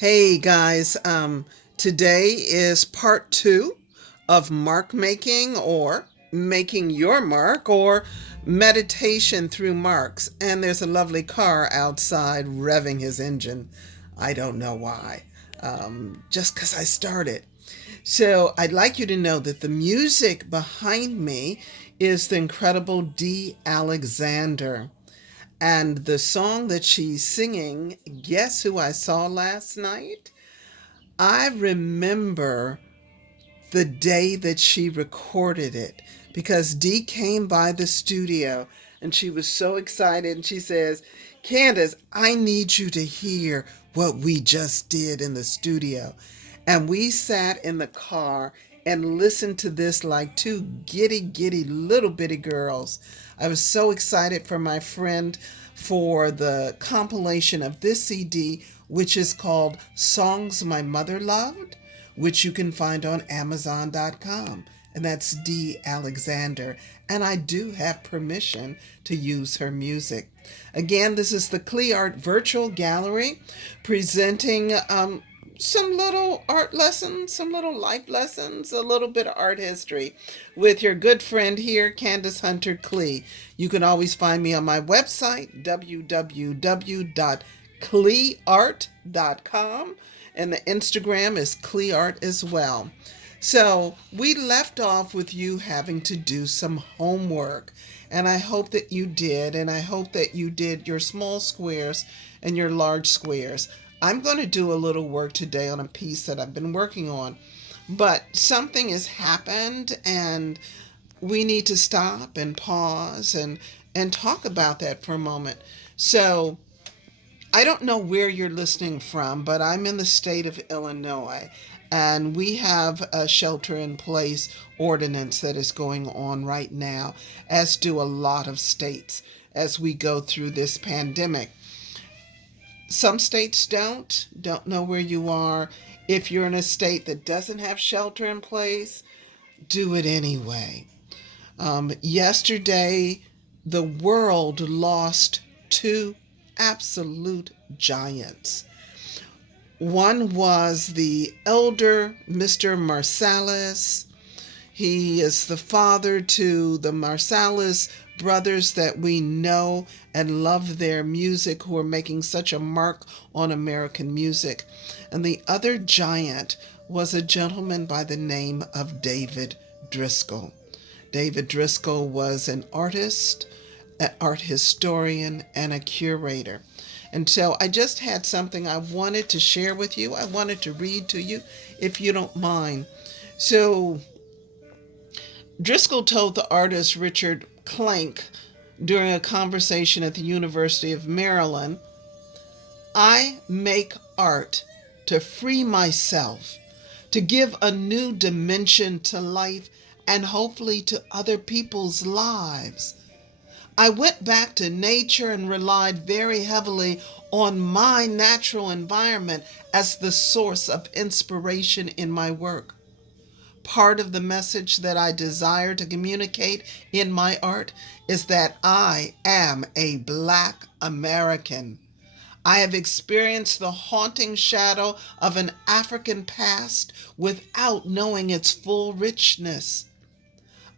Hey guys, today is part two of mark making or making your mark or meditation through marks. And there's a lovely car outside revving his engine. I don't know why, just because I started. So I'd like you to know that the music behind me is the incredible Dee Alexander. And the song that she's singing, Guess Who I Saw Last Night? I remember the day that she recorded it because Dee came by the studio and she was so excited. And she says, Candace, I need you to hear what we just did in the studio. And we sat in the car and listened to this like two giddy little bitty girls. I was so excited for my friend for the compilation of this CD, which is called Songs My Mother Loved, which you can find on Amazon.com. And that's Dee Alexander. And I do have permission to use her music. Again, this is the CleArt Virtual Gallery presenting some little art lessons, some little life lessons, a little bit of art history with your good friend here, Candace Hunter Klee. You can always find me on my website, www.cleart.com, and the Instagram is CleArt as well. So we left off with you having to do some homework, and I hope that you did, and I hope that you did your small squares and your large squares. I'm going to do a little work today on a piece that I've been working on, but something has happened and we need to stop and pause and talk about that for a moment. So I don't know where you're listening from, but I'm in the state of Illinois, and we have a shelter in place ordinance that is going on right now, as do a lot of states as we go through this pandemic. Some states don't know where you are. If you're in a state that doesn't have shelter in place, do it anyway. Yesterday, the world lost two absolute giants. One was the elder Mr. Marsalis. He is the father to the Marsalis brothers that we know and love their music, who are making such a mark on American music. And the other giant was a gentleman by the name of David Driscoll. David Driscoll was an artist, an art historian, and a curator. And so I just had something I wanted to share with you. I wanted to read to you, if you don't mind. So Driscoll told the artist Richard Clank during a conversation at the University of Maryland, I make art to free myself, to give a new dimension to life and hopefully to other people's lives. I went back to nature and relied very heavily on my natural environment as the source of inspiration in my work. Part of the message that I desire to communicate in my art is that I am a Black American. I have experienced the haunting shadow of an African past without knowing its full richness.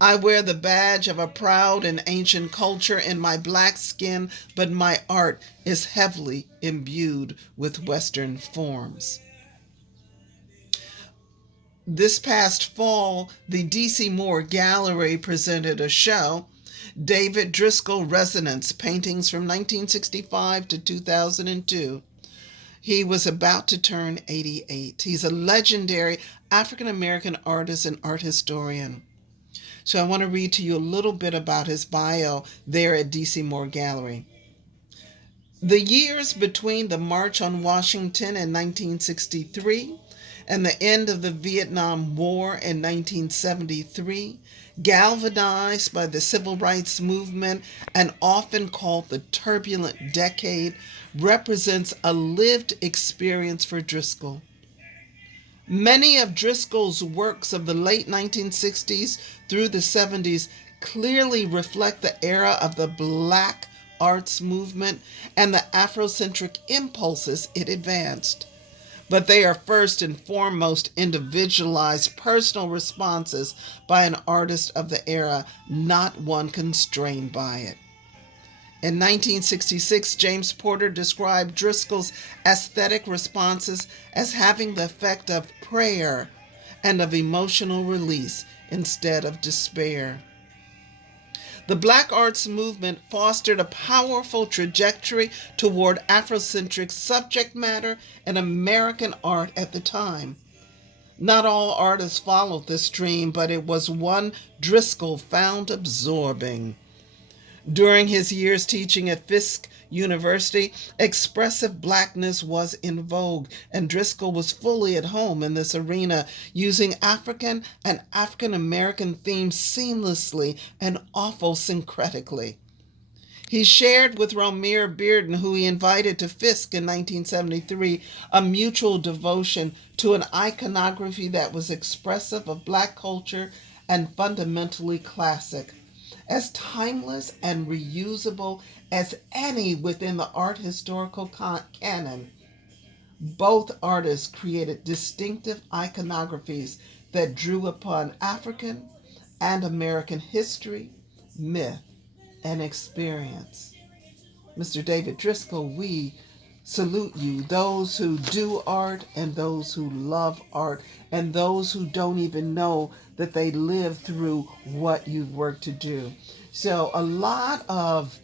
I wear the badge of a proud and ancient culture in my Black skin, but my art is heavily imbued with Western forms. This past fall, the D.C. Moore Gallery presented a show, David Driscoll Resonance, Paintings from 1965 to 2002. He was about to turn 88. He's a legendary African American artist and art historian. So I want to read to you a little bit about his bio there at D.C. Moore Gallery. The years between the March on Washington in 1963 and the end of the Vietnam War in 1973, galvanized by the civil rights movement and often called the turbulent decade, represents a lived experience for Driscoll. Many of Driscoll's works of the late 1960s through the 70s clearly reflect the era of the Black arts movement and the Afrocentric impulses it advanced. but they are first and foremost individualized personal responses by an artist of the era, not one constrained by it. In 1966, James Porter described Driscoll's aesthetic responses as having the effect of prayer and of emotional release instead of despair. The Black arts movement fostered a powerful trajectory toward Afrocentric subject matter in American art at the time. Not all artists followed this stream, but it was one Driscoll found absorbing. During his years teaching at Fisk University, expressive blackness was in vogue, and Driscoll was fully at home in this arena, using African and African American themes seamlessly and awful syncretically. He shared with Romare Bearden, who he invited to Fisk in 1973, a mutual devotion to an iconography that was expressive of Black culture and fundamentally classic, as timeless and reusable as any within the art historical canon. Both artists created distinctive iconographies that drew upon African and American history, myth, and experience. Mr. David Driscoll, we salute you, those who do art and those who love art and those who don't even know that they live through what you've worked to do. So a lot of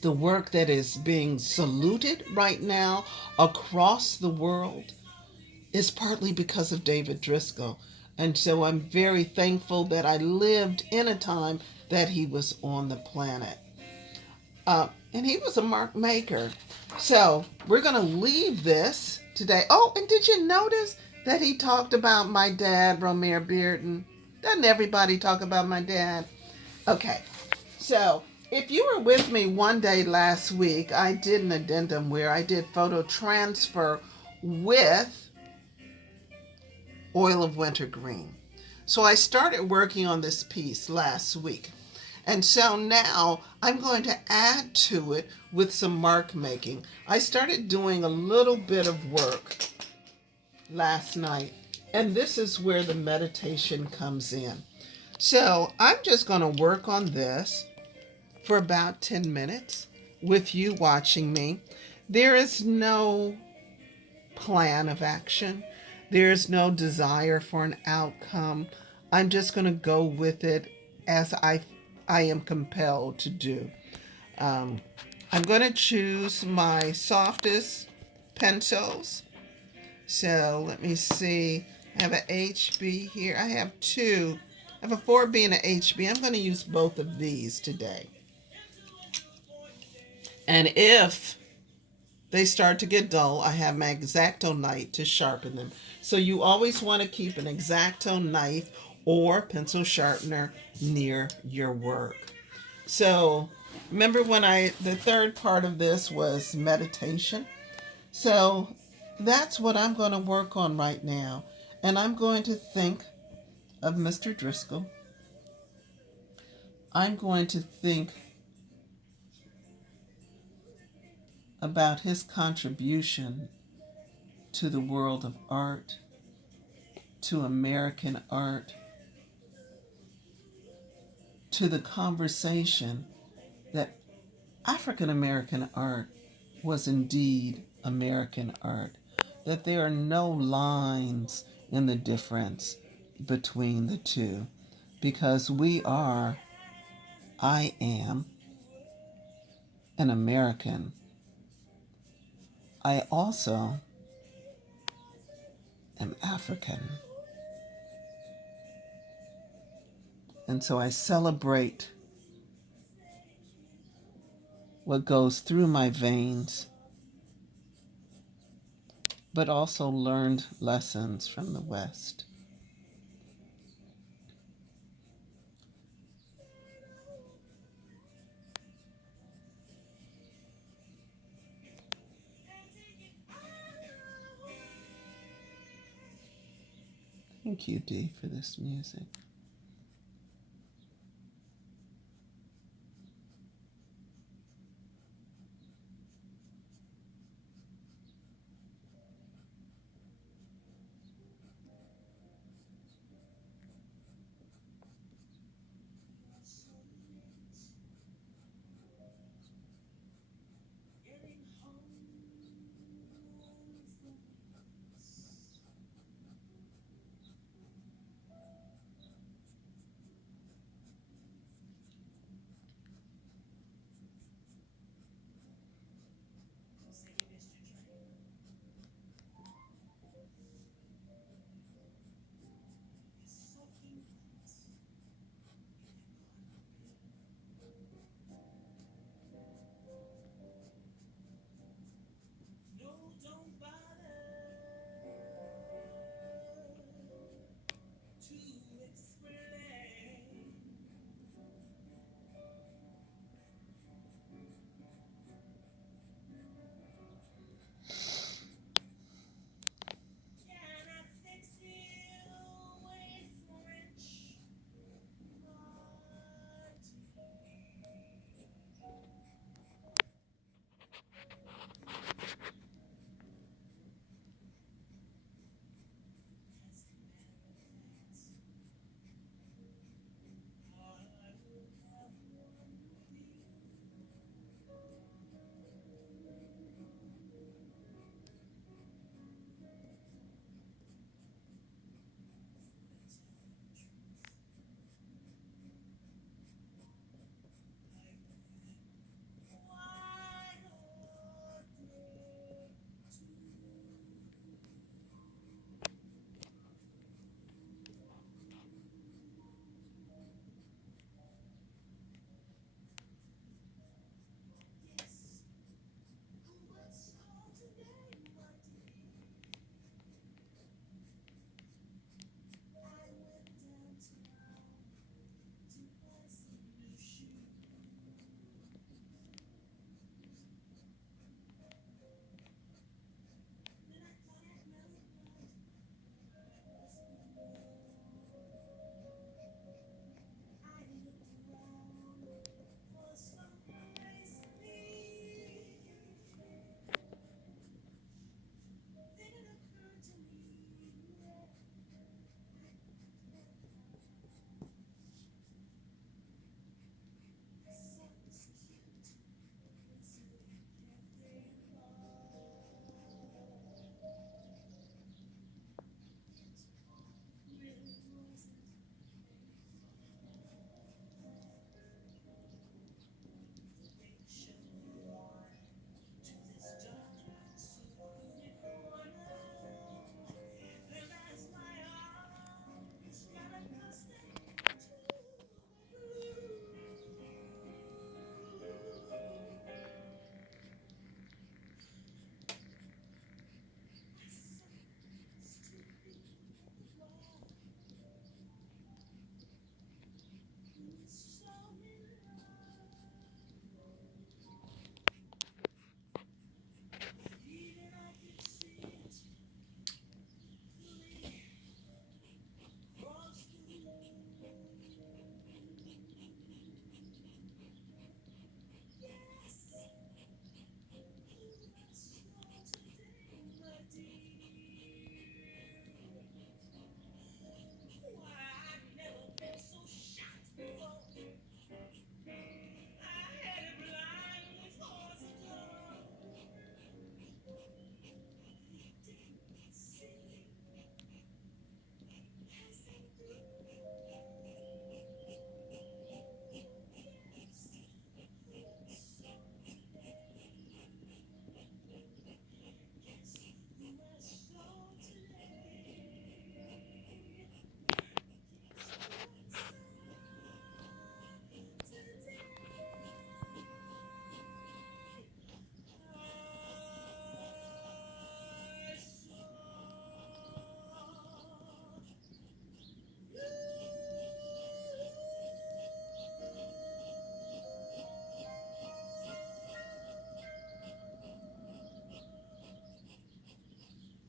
the work that is being saluted right now across the world is partly because of David Driscoll. And so I'm very thankful that I lived in a time that he was on the planet. And he was a mark maker. So we're going to leave this today. Oh, and did you notice that he talked about my dad, Romare Bearden? Doesn't everybody talk about my dad? Okay, so if you were with me one day last week, I did an addendum where I did photo transfer with Oil of Wintergreen. So I started working on this piece last week. And so now I'm going to add to it with some mark making. I started doing a little bit of work last night, and this is where the meditation comes in. So I'm just going to work on this for about 10 minutes with you watching me. There is no plan of action. There is no desire for an outcome. I'm just going to go with it as I am compelled to do. I'm going to choose my softest pencils. So let me see. I have an HB here. I have two. I have a 4B and an HB. I'm going to use both of these today. And if they start to get dull, I have my X-Acto knife to sharpen them. So you always want to keep an X-Acto knife or pencil sharpener near your work. So remember when the third part of this was meditation. So that's what I'm going to work on right now. And I'm going to think of Mr. Driscoll. I'm going to think about his contribution to the world of art, to American art, to the conversation that African American art was indeed American art, that there are no lines in the difference between the two, because I am an American. I also am African. And so I celebrate what goes through my veins, but also learned lessons from the West. Thank you, Dee, for this music.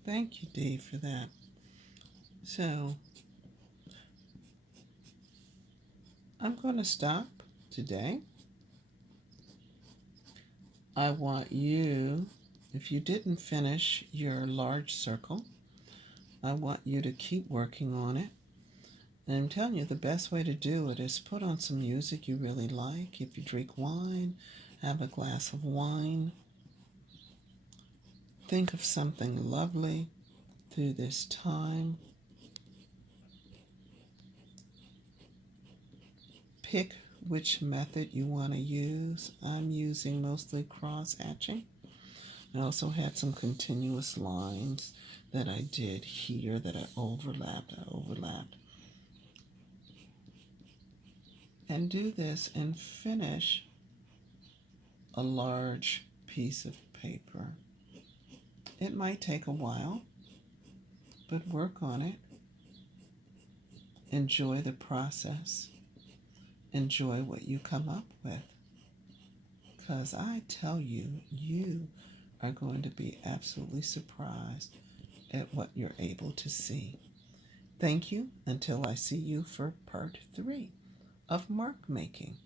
Thank you, Dee, for that. So I'm going to stop today. I want you, if you didn't finish your large circle, I want you to keep working on it. And I'm telling you, the best way to do it is put on some music you really like. If you drink wine, have a glass of wine. Think of something lovely through this time. Pick which method you want to use. I'm using mostly cross-hatching. I also had some continuous lines that I did here that I overlapped. And do this and finish a large piece of paper. It might take a while, but work on it. Enjoy the process. Enjoy what you come up with. Because I tell you, you are going to be absolutely surprised at what you're able to see. Thank you until I see you for part 3 of mark making.